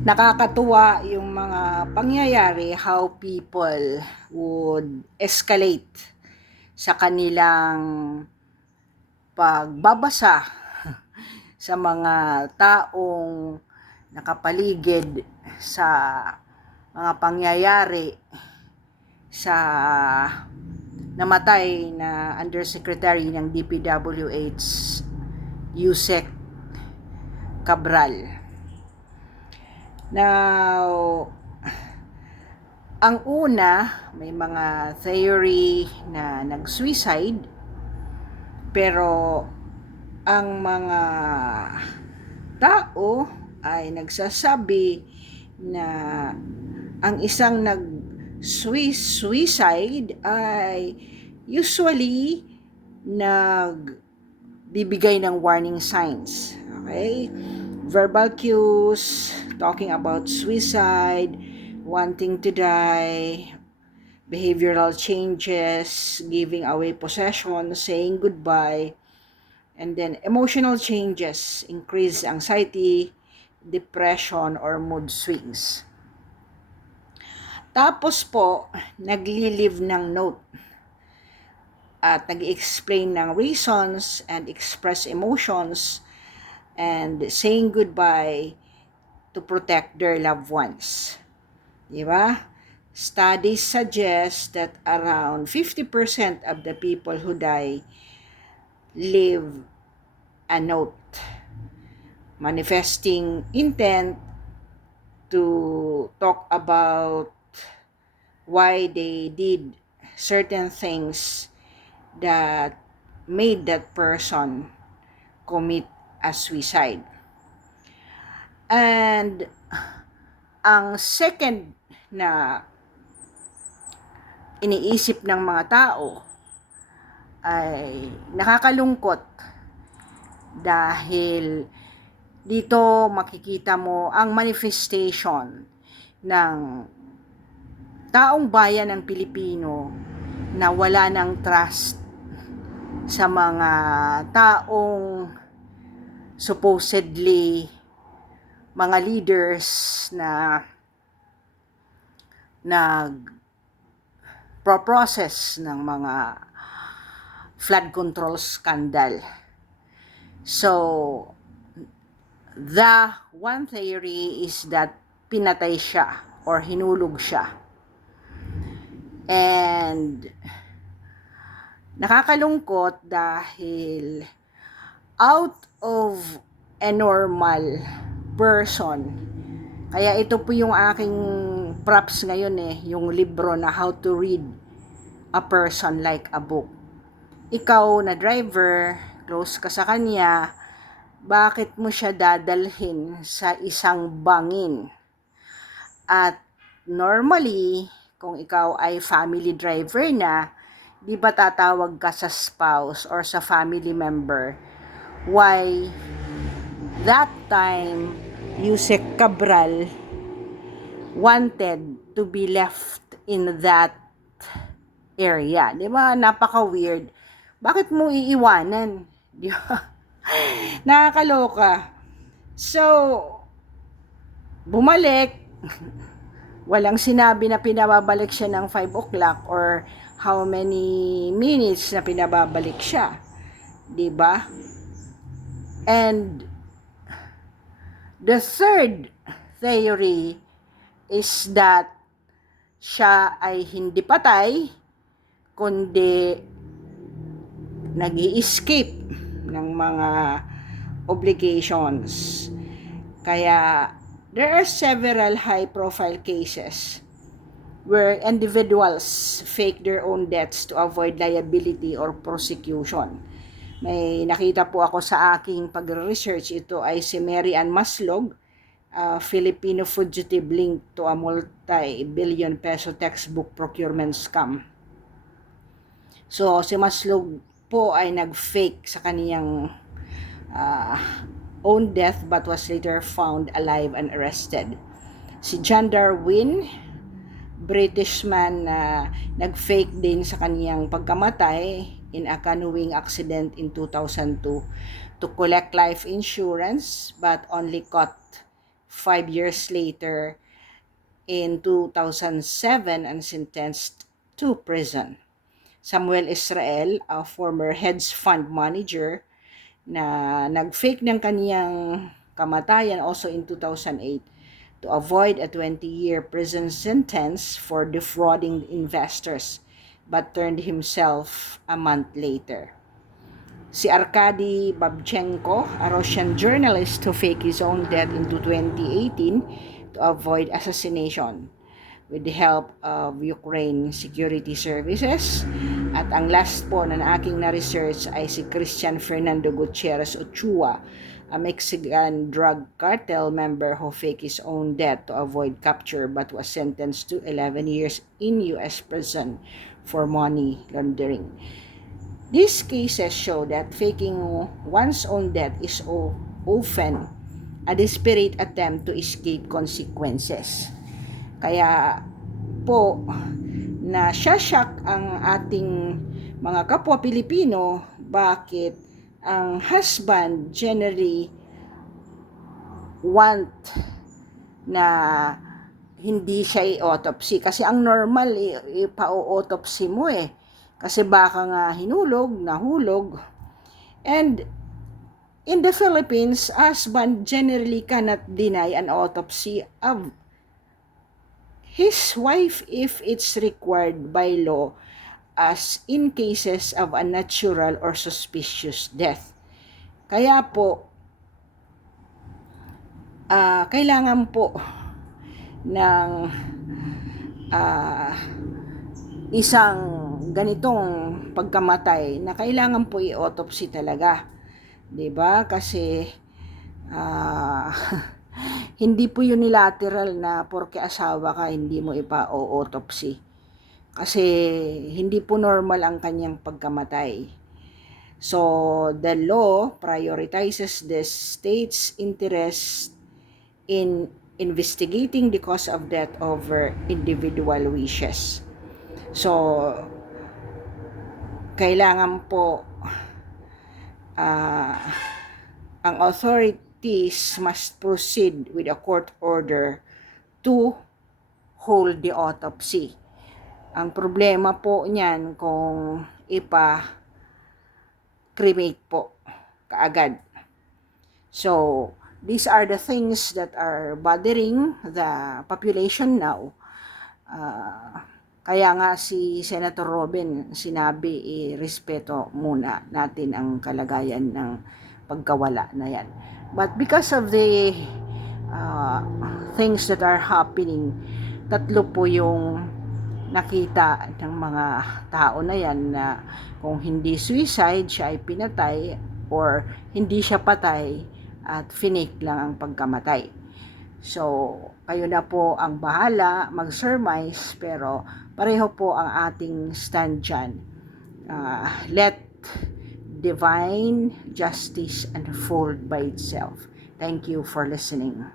Nakakatuwa yung mga pangyayari, how people would escalate sa kanilang pagbabasa sa mga taong nakapaligid sa mga pangyayari sa namatay na Undersecretary ng DPWH, Yusek Cabral. Now, ang una, may mga theory na nag-suicide, pero ang mga tao ay nagsasabi na ang isang nag-suicide ay usually nagbibigay ng warning signs. Okay? Verbal cues, talking about suicide, wanting to die, behavioral changes, giving away possessions, saying goodbye, and then emotional changes, increased anxiety, depression, or mood swings. Tapos po, nagli-leave ng note at nag-explain ng reasons and express emotions and saying goodbye to protect their loved ones. Diba? Studies suggest that around 50% of the people who die leave a note manifesting intent to talk about why they did certain things that made that person commit a suicide. And ang second na iniisip ng mga tao ay nakakalungkot dahil dito makikita mo ang manifestation ng taong bayan ng Pilipino na wala ng trust sa mga taong supposedly mga leaders na nag-process ng mga flood control scandal. So, the one theory is that pinatay siya or hinulog siya. And nakakalungkot dahil out of a normal person. Kaya ito po yung aking props ngayon yung libro na How to Read a Person Like a Book. Ikaw na driver, close ka sa kanya, bakit mo siya dadalhin sa isang bangin? At normally, kung ikaw ay family driver na, di ba tatawag ka sa spouse or sa family member? Why that time Yusek Cabral wanted to be left in that area. Di ba? Napaka-weird. Bakit mo iiwanan? Di ba? Nakakaloka. So, bumalik. Walang sinabi na pinababalik siya ng 5 o'clock or how many minutes na pinababalik siya. Di ba? And the third theory is that siya ay hindi patay, kundi nag-i-escape ng mga obligations. Kaya there are several high-profile cases where individuals fake their own deaths to avoid liability or prosecution. May nakita po ako sa aking pag-research. Ito ay si Mary Ann Maslog, Filipino fugitive linked to a multi-billion peso textbook procurement scam. So, si Maslog po ay nag-fake sa kaniyang own death but was later found alive and arrested. Si John Darwin, British man na nag-fake din sa kaniyang pagkamatay in a canoeing accident in 2002 to collect life insurance but only caught 5 years later in 2007 and sentenced to prison. Samuel Israel, a former hedge fund manager na nag-fake ng kaniyang kamatayan also in 2008 to avoid a 20-year prison sentence for defrauding investors, but turned himself a month later. Si Arkady Babchenko, a Russian journalist who faked his own death into 2018 to avoid assassination with the help of Ukraine Security Services. At ang last po na aking na-research ay si Christian Fernando Gutierrez Ochoa, a Mexican drug cartel member who faked his own death to avoid capture but was sentenced to 11 years in U.S. prison for money laundering. These cases show that faking one's own death is often a desperate attempt to escape consequences. Kaya po, na-shock ang ating mga kapwa Pilipino bakit ang husband generally want na hindi siya i-autopsy. Kasi ang normal, ipa-autopsy mo eh. Kasi baka nga nahulog. And in the Philippines, husband generally cannot deny an autopsy of his wife if it's required by law, as in cases of unnatural or suspicious death. Kaya po, kailangan po ng isang ganitong pagkamatay na kailangan po i-autopsy talaga. 'Di ba? Kasi hindi po unilateral na porke asawa ka hindi mo ipa-autopsy. Kasi hindi po normal ang kanyang pagkamatay. So, the law prioritizes the state's interest in investigating the cause of death over individual wishes. So, kailangan po ang authorities must proceed with a court order to hold the autopsy. Ang problema po niyan kung cremate po kaagad. So, these are the things that are bothering the population now. Kaya nga si Senator Robin sinabi, respeto muna natin ang kalagayan ng pagkawala na yan. But because of the things that are happening, tatlo po yung nakita ng mga tao na yan na kung hindi suicide, siya ay pinatay, or hindi siya patay at finake lang ang pagkamatay. So, kayo na po ang bahala mag-surmise, pero pareho po ang ating stand dyan. Let divine justice unfold by itself. Thank you for listening.